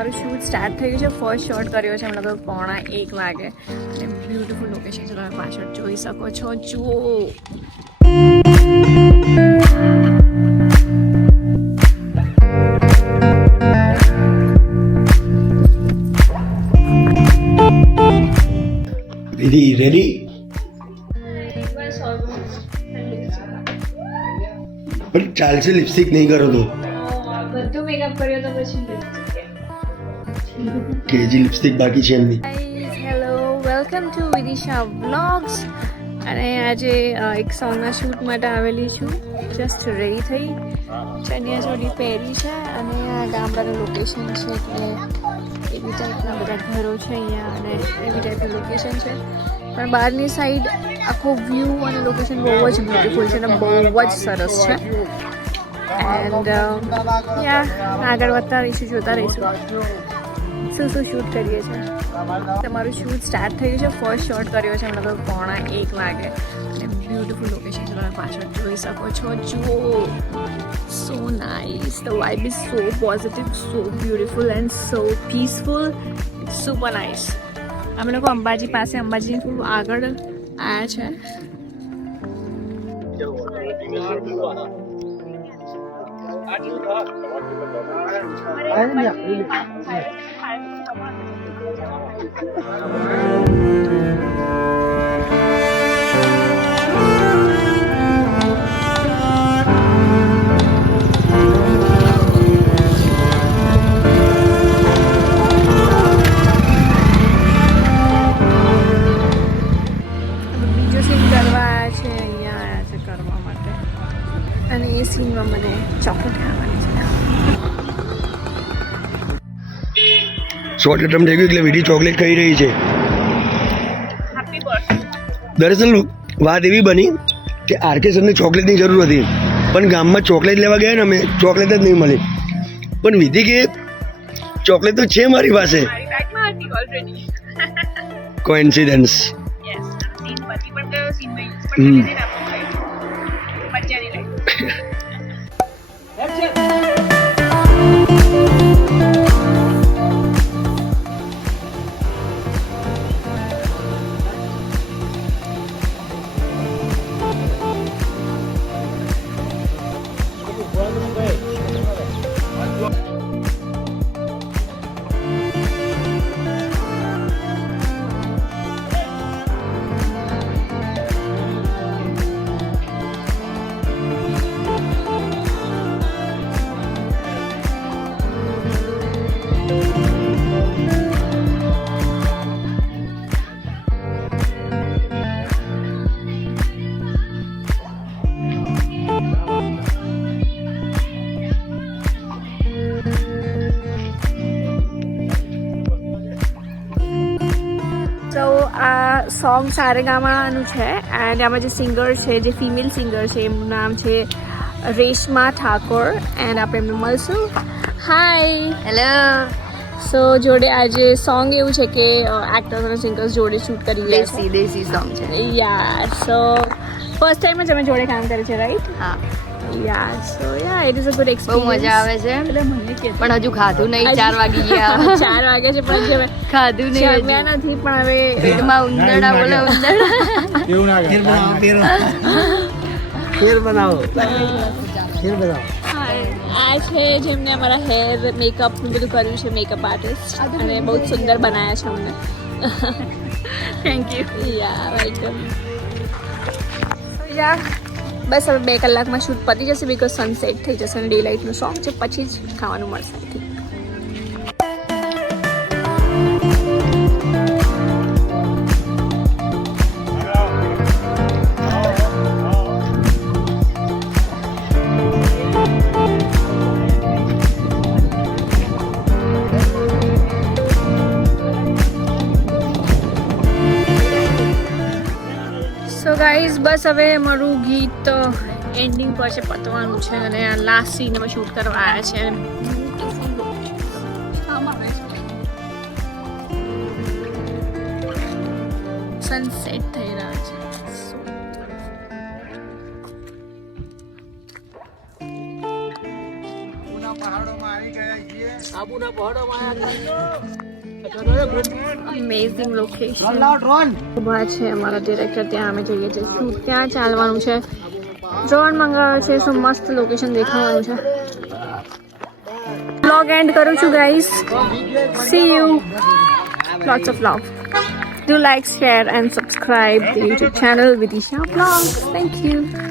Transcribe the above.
તમારું shoot start થઈ ગયું છે. ફર્સ્ટ શોટ કર્યો છે લગભગ 1:15 વાગે અને બ્યુટીફુલ લોકેશન છે, તમે પાછળ જોઈ શકો છો. જુઓ રેડી પણ ચાલશે લિપસ્ટિક નહીં કરો તો બધું મેકઅપ કર્યો તો પછી કેજી લિપસ્ટિક બાકી છે એમની. Hello, welcome to Vidisha vlogs. અને આજે એક સોંગના શૂટ માટે આવેલી છું. જસ્ટ રેડી થઈ, ચણિયા ચોળી પહેરી છે અને આ ગામડાનું લોકેશન છે એટલે એવી ટાઈપના બધા ઘરો છે અહીંયા અને એવી ટાઈપનું લોકેશન છે. પણ બહારની સાઈડ આખો વ્યૂ અને લોકેશન બહુ જ બ્યુટીફુલ છે અને બહુ જ સરસ છે. એન્ડ આગળ વધતા રહીશું, જોતા રહીશું શું શૂટ કરીએ છીએ. તમારું શૂટ સ્ટાર્ટ થઈ ગયું છે. ફર્સ્ટ શોટ કર્યો છે લગભગ 1:15 વાગે અને બ્યુટીફુલ લોકેશન છે, તમે પાછળ જોઈ શકો છો. જુઓ, સો nice, the vibe is so positive, so beautiful and so peaceful, super nice. અમે લોકો અંબાજી પાસે, અંબાજીની થોડું આગળ આવ્યા છે. બીજો સીન કરવા આવ્યા છે, અહીંયા આવ્યા છે કરવા માટે. અને એ સીનમાં મને ચોકલેટ ખાવાની છે. શોર્ટ એટમ થઈ ગયું એટલે વીડી ચોકલેટ ખાઈ રહી છે. Happy birthday. દરઅસલ વાત એવી બની કે આરકે સરને ચોકલેટની જરૂર હતી, પણ ગામમાં ચોકલેટ લેવા ગયા ને અમે, ચોકલેટ જ નહીં મળી. પણ વિધિ કે ચોકલેટ તો છે મારી પાસે. મારી બેગમાં હતી ઓલરેડી. કોઇન્સિડન્સ. યસ, સીન પછી પણ કયો સીનમાં યુઝ પણ કરી દીધા આપણે. બચ્ચાની લાઈફ. તો આ સોંગ સારેગામાનું છે એન્ડ આમાં જે સિંગર છે, જે ફિમેલ સિંગર છે, એમનું નામ છે રેશમા ઠાકોર એન્ડ આપણે એમને મળશું. હાય, હેલો. સો જોડે આજે સોંગ એવું છે કે એક્ટર્સ અને સિંગર્સ જોડે શૂટ કરી લે છે. દેશી સોંગ છે. યા સો ફર્સ્ટ ટાઈમ જ અમે જોડે કામ કરે છે, રાઈટ? હા, યા સો યા ઇટ ઇઝ અ ગુડ બહુ એક્સપિરિયન્સ. મજા આવે છે. એટલે મને કે પણ હજુ ખાધું નહીં, 4 વાગી ગયા. 4 વાગે છે પણ જે ખાધું નહીં જમ્યા હજુ. નથી પણ હવે પેટમાં ઉંદરડા બોલે ઉંદરડા. આ છે જેમને અમારા હેર મેકઅપ બધું કર્યું છે, મેકઅપ આર્ટિસ્ટ, અને બહુ જ સુંદર બનાવ્યા છે અમને. Thank you. Yeah welcome. Yeah બસ હવે 2 કલાકમાં શૂટ પતી જશે બિકોઝ સનસેટ થઈ જશે અને ડે લાઇટનું સોંગ છે, પછી જ ખાવાનું મળશે. સો ગાઈઝ બસ હવે મારું ગીત એન્ડિંગ પર છે, પતવાનું છે અને આ લાસ્ટ સીન અમે શૂટ કરવા આવ્યા છે. સનસેટ થઈ રહ્યા છે. પહાડોમાં આવી ગયા છીએ. અમેઝિંગ લોકેશન ઉભા છે અમારા ડિરેક્ટર, ત્યાં અમે જઈએ છીએ શૂટ, ત્યાં ચાલવાનું છે, ડ્રોન મંગાવ્યો છે, શું મસ્ત લોકેશન દેખાવાનું છે. બ્લોગ એન્ડ કરું છું guys, C you, lots of love. Do like, share and subscribe the YouTube channel Vidisha Vlogs. Thank you.